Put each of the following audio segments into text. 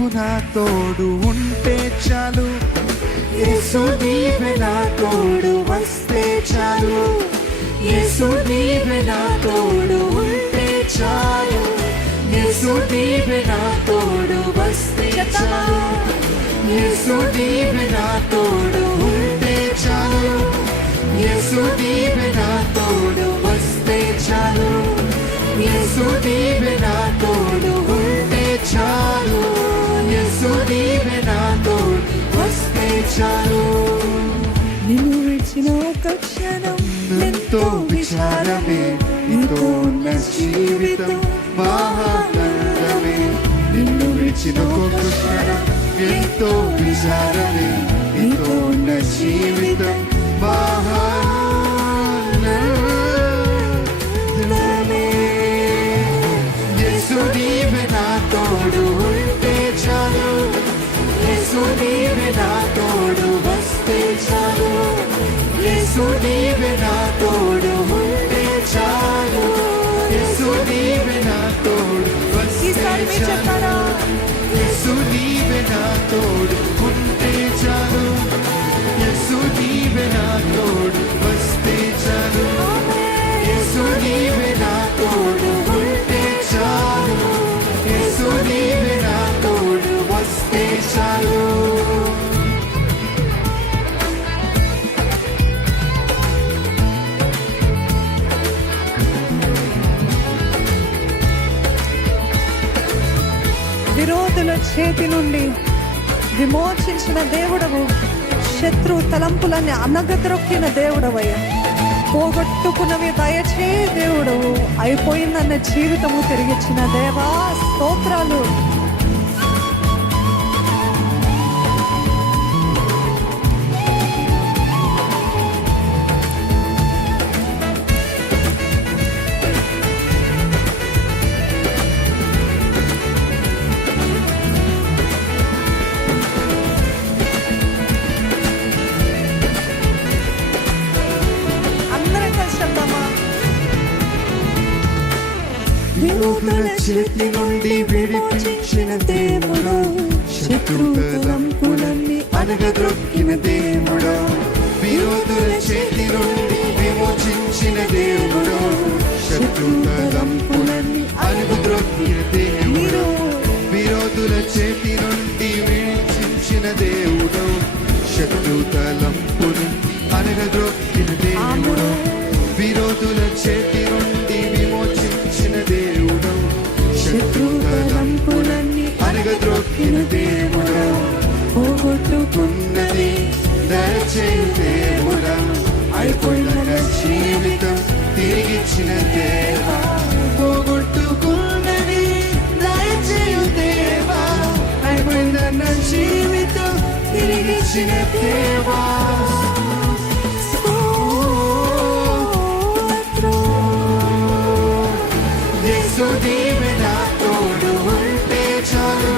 నీవు నా తోడు ఉంటే చాలు, యేసు నీవే నా తోడు వస్తే చాలు, యేసు నీవే నా తోడు ఉంటే చాలు, యేసు నీవే నా తోడు వస్తే చాలు, యేసు నీవే నా తోడు ఉంటే చాలు, యేసు నీవే నా తోడు వస్తే చాలు, యేసు నీవే నా తోడు ఉంటే చాలు, యేసు నీవే నా తోడు వస్తే చాలు. నిన్ను విడిచిన ఒక క్షణం ఎంతో విచారమే, నీతో ఉన్న జీవితం మహానందమే. నిన్ను విడిచిన ఒక క్షణం ఎంతో విచారమే, నీతో ఉన్న జీవితం మహానందమే. యేసు నీవే నా తోడు ఉంటే చాలు, యేసు నీవే నా తోడు వస్తే చాలు, యేసు నీవే నా తోడు ఉంటే చాలు, యేసు నీవే నా తోడు వస్తే చాలు, యేసు నీవే నా తోడు ఉంటే చాలు, యేసు నీవే నా తోడు వస్తే చాలు, యేసు నీవే నా తోడు ఉంటే చాలు, యేసు నీవే నా తోడు వస్తే చాలు. విరోధుల చేతి నుండి విమోచించిన దేవుడవు, శత్రు తలంపులన్నీ అనగద్రొక్కిన దేవుడవయ్యా. పోగొట్టుకున్నవి దయచే దేవుడవు, అయిపోయిందన్న జీవితము తిరిగిచ్చిన దేవా స్తోత్రాలు. విరోధుల చేతి నుండి విడిపించిన దేవుడు, శత్రు తలంపులన్నీ అనగద్రొక్కిన దేవుడు, విరోధుల చేతి నుండి విమోచించిన దేవుడు, శత్రు తలంపులన్నీ అనగద్రొక్కిన దేవుడు, విరోధుల చేతి నుండి విడిపించిన దేవుడు, శత్రు తలంపులు అనగద్రొక్కిన దేవుడు, విరోధుల చేతి నుండి విమోచించిన దేవుడు, శత్రు తలంపులన్నీ అనగద్రొక్కిన దేవుడు, పోగొట్టుకున్నది దయచేయు దేవుడా, అయిపోయిన జీవితం తిరిగిచ్చిన దేవా, పోగొట్టుకున్నది దయచేయు దేవా, అయిపోయిన జీవితం తిరిగిచ్చిన దేవా. యేసు నీవే నా తోడు ఉంటే చాలు,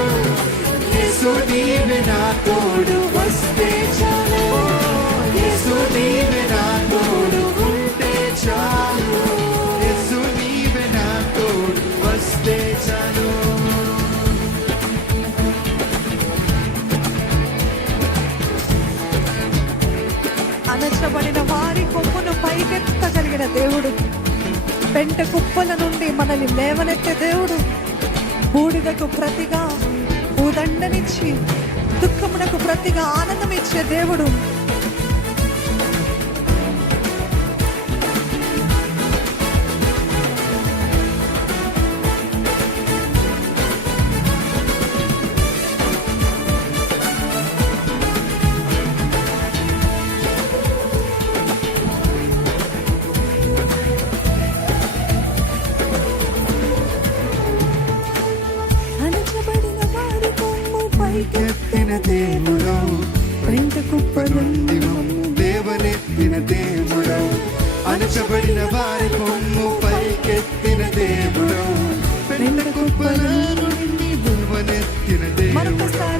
యేసు నీవే నా తోడు వస్తే చాలు, యేసు నీవే నా తోడు ఉంటే చాలు, యేసు నీవే నా తోడు వస్తే చాలు. అణచబడిన వారి కొమ్మును పైకెత్తగలిగిన దేవుడు, పెంట కుప్పల నుండి మనల్ని లేవనెత్తే దేవుడు, బూడిదకు ప్రతిగా భూదండనిచ్చి దుఃఖమునకు ప్రతిగా ఆనందం ఇచ్చే దేవుడు. పైకెత్తిన దేవుడు, పెంట కుప్ప నుండి లేవనెత్తిన దేవుడు, అణచబడిన వారి కొమ్ము పైకెత్తిన దేవుడు, పెంట కుప్పల నుండి లేవనెత్తిన దేవుడు,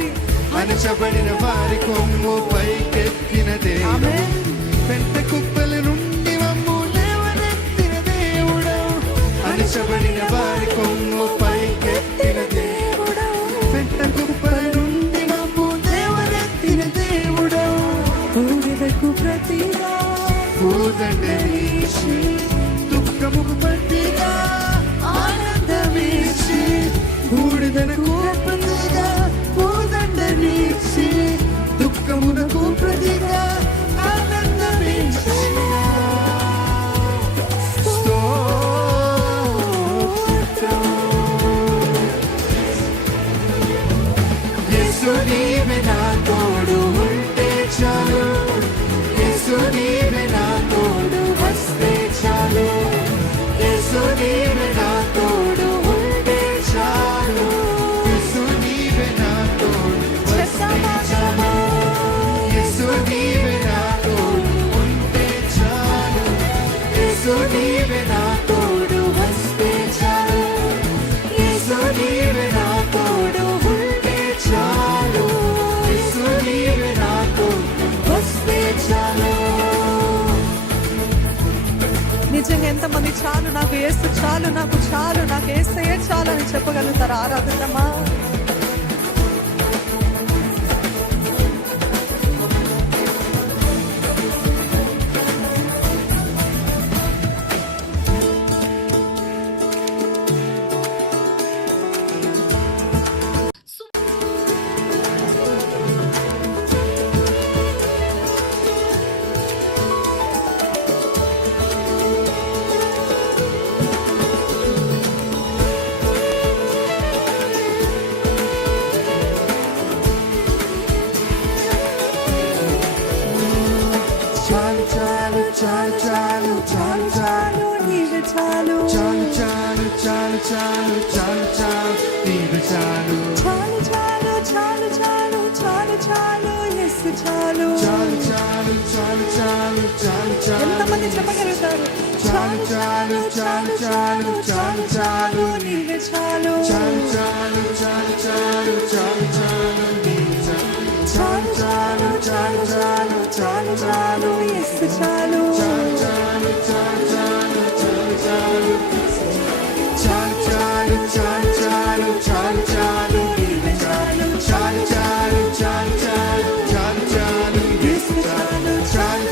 అణచబడిన వారి కొమ్ము పైకెత్తిన దేవుడు, పెంట కుప్పల నుండి మమ్ము లేవనెత్తిన దేవుడు, అణచబడిన వారి కొమ్ము పైకెత్తిన దేవుడు, పెంట కుప్పల ఎంతమంది చాలు నాకు యేసు చాలు, నాకు చాలు, నాకు యేసయ్యే చాలు అని చెప్పగలుగుతారు? ఆరాధిద్దామా? చాలు చాలు చాలు చాలు చాలు చాలు నీవే చాలు, చాలు చాలు చాలు చాలు చాలు చాలు నీవే చాలు చాలు చాలు చాలు చాలు చాలు చాలు యేసు చాలు. చాలు చాలు చాలు చాలు చాలు చాలు ఎంతమంది చెప్పగలుగుతారు? చాలు చాలు చాలు చాలు చాలు చాలు నీవే చాలు, చాలు చాలు చాలు చాలు చాలు చాలు నీవే చాలు చాలు చాలు చాలు చాలు చాలు యేసు చాలు. చాలు చాలు చాలు చాలు చాలు చాలు చాలు చాలు చాలు చాలు చాలు చాలు నీవే చాలు చాలు చాలు చాలు చాలు చాలు చాలు యేసు చాలు చాలు